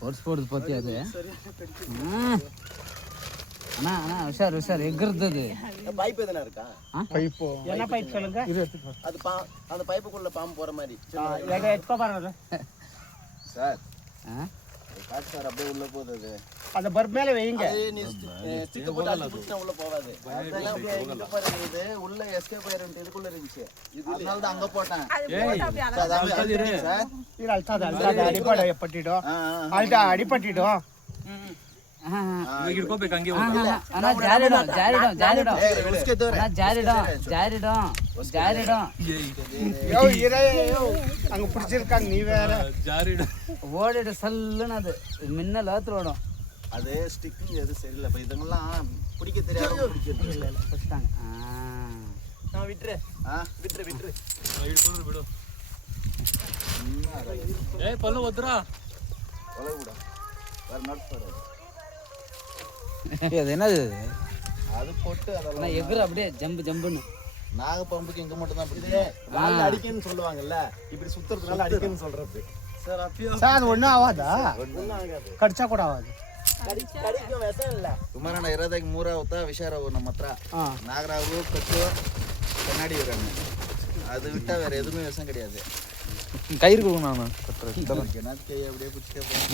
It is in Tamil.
பொறுத்து போடுது பற்றி அது. அண்ணா அண்ணா உஷார் எகிறது பைப் எதுனா இருக்கா? பைப்பு என்ன பைப் சொல்லுங்க? அது அந்த பைப்புக்குள்ள பாம்பு போற மாதிரி எடுக்க பாருங்க சார். காட்டு சார் அப்படியே உள்ள போகுது அது. அந்த பர்ப் மேல வைங்க. ஸ்டிக் போட்டு அடிச்சு புடிச்சா உள்ள போகாது. அதெல்லாம் அப்படியே இங்க பாருங்க, இது உள்ள எஸ்கேப் ஆயிரன்ட்டு இதுக்குள்ள இருந்துச்சு. அதனால தான் அங்க போட்டேன். சார் இது அல்தாத அடிபட்டிடும். அடிபட்டிடும். அண்ணா ஜாரிடும் அங்க பிடிச்சிருக்காங்க. நீ வேற ஓடிடு சல்லுன்னு அது மின்னல் ஆத்துல ஓடும். அது ஸ்டிக்கிங் எது சரியில்லை. இப்போ இதெல்லாம் பிடிக்க தெரியாது. இல்லை பிடிச்சிட்டாங்க. விட்டுரு விட்டுரு விடு. பல்ல ஒத்துரா கொலை கூட வேற நட்ஸ் வராது. அது என்னது? அது போட்டு அதெல்லாம் எகுரு அப்படியே ஜம்புன்னு. நாக பம்புக்கு இங்க மட்டும் தான் பிடிக்குது. வால்ல அடிக்கன்னு சொல்லுவாங்கல்ல, இப்படி சுத்துறதுனால அடிக்கன்னு சொல்றது. சார் அப்போ சார் அது ஒண்ணும் ஆகாதா? ஒண்ணும் ஆகாது. கடிச்சா கூட ஆகாது. ಕಡಿಕೆ ವ್ಯಸ ಇಲ್ಲ ಸುಮಾರಣ್ಣ ಇರೋದಾಗ 3 ಅವತ್ತ ವಿಷಾರವು ನಮ್ಮ ಹತ್ರ ನಾಗರಾವು ಕಟ್ಟು ಕನ್ನಡಿ ಇರೋಣ அது விட்டா வேற எதுவுமே விஷம் கிடையாது. கயிறு கொடுங்க நான் கட்டுறேன். அப்படியே பிடிச்சிட்டே போறேன்.